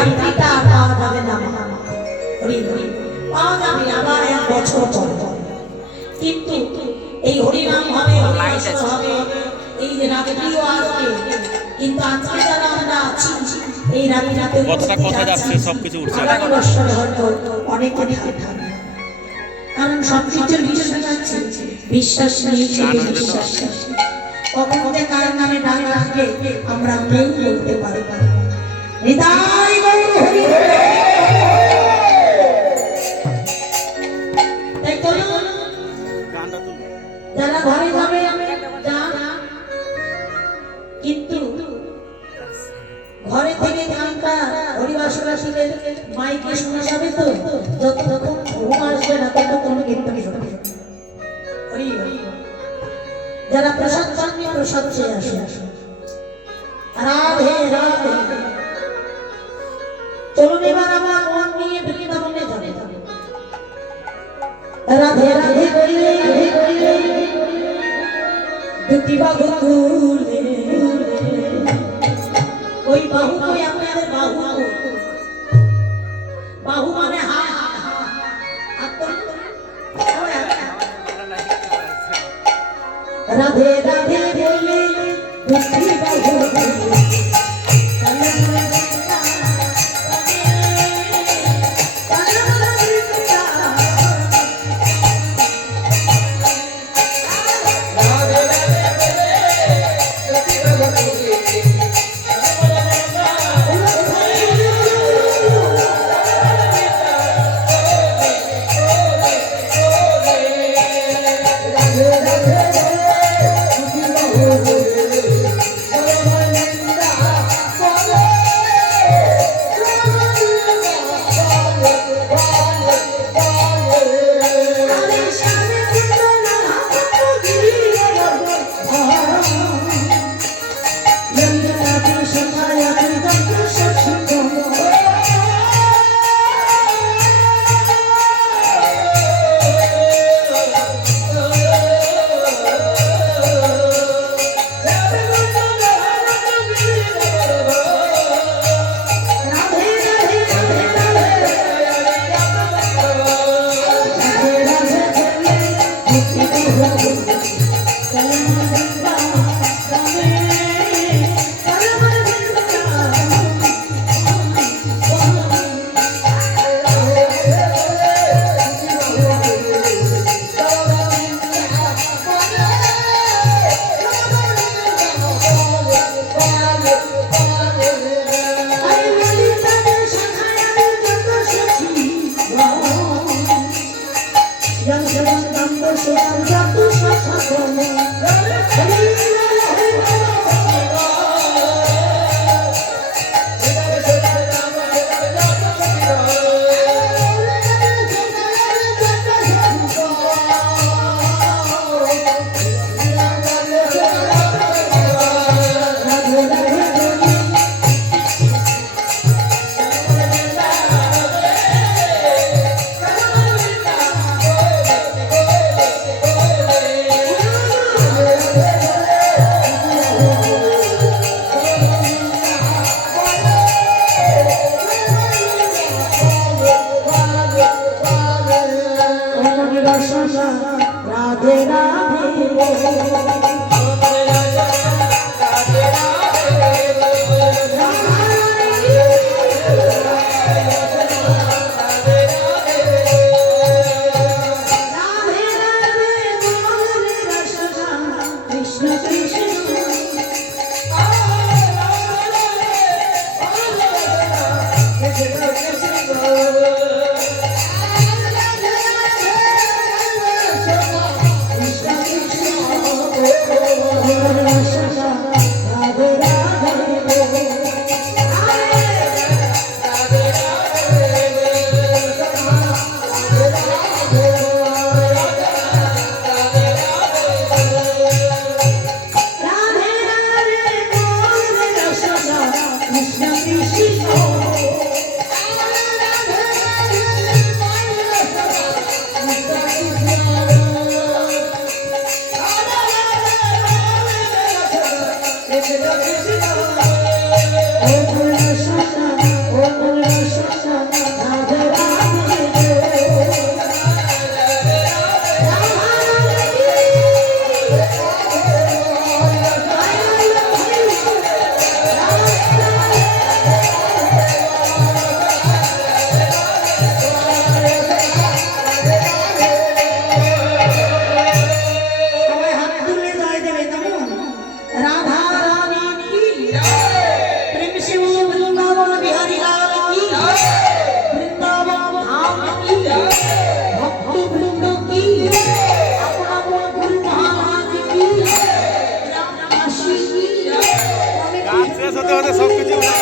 ভ্রান্তিটা আর পাওয়া যাবে না, পাওয়া যাবে আবার 1 বছর পরে। কিন্তু এই হরিনাম হবে, হরিনাম হবে, এই যে রাত্রিও আসবে, কিন্তু আজকে যারা আমরা আছি এই রাতে কথা যাচ্ছে, সবকিছু উঠছে, হয়তো অনেক অনেক থাকবে, কারণ সবকিছুর বিশ্বাস আছে, বিশ্বাস নেই বিশ্বাস কখন যে কার নামে ডাক আসবে আমরা কেউ বলতে পারি না। হৃদয় গৌর হরি তাই তো যারা ঘরে যাবে কিন্তু ঘরে থেকে গানটা হরিবাসীদের মাইকে শোনা যাবে তো, যতক্ষণ ঘুম আসবে না ততক্ষণ কীর্তনই শোনা যাবে। যারা প্রসাদ পাননি প্রসাদ চেয়ে আসে, রাধে রাধে। চলুন এবার আমার মন নিয়ে বৃন্দাবনে যাবে, রাধে রাধে বলে দুটি বাহু তুলে, ওই বাহু কই আপনাদের বাহু, বাহু মানে রাধে রাধে বলে দুটি বাহু সব কিছু উঠে